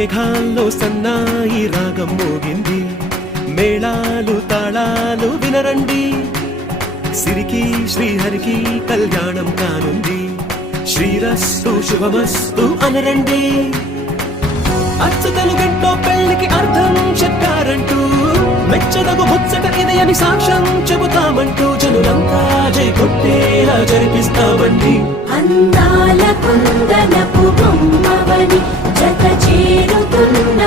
మేఘాల్లో సన్నాయి రాగం మోగింది, మేళాలు తాళాలు వినరండి, సిరికి శ్రీహరికి కళ్యాణం కానుంది, శ్రీరస్తు శుభమస్తు అనరండి. అచ్చతలు గంటో పెళ్లికి అర్థం చెప్పారంటూ, మెచ్చదగు ముచ్చట ఇది అని సాక్ష్యం చెబుతామంటూ, జనులంతా జై కొట్టేలా జరిపిస్తామండి. అందాల కుందనపు బొమ్మవని జత చేరుతున్న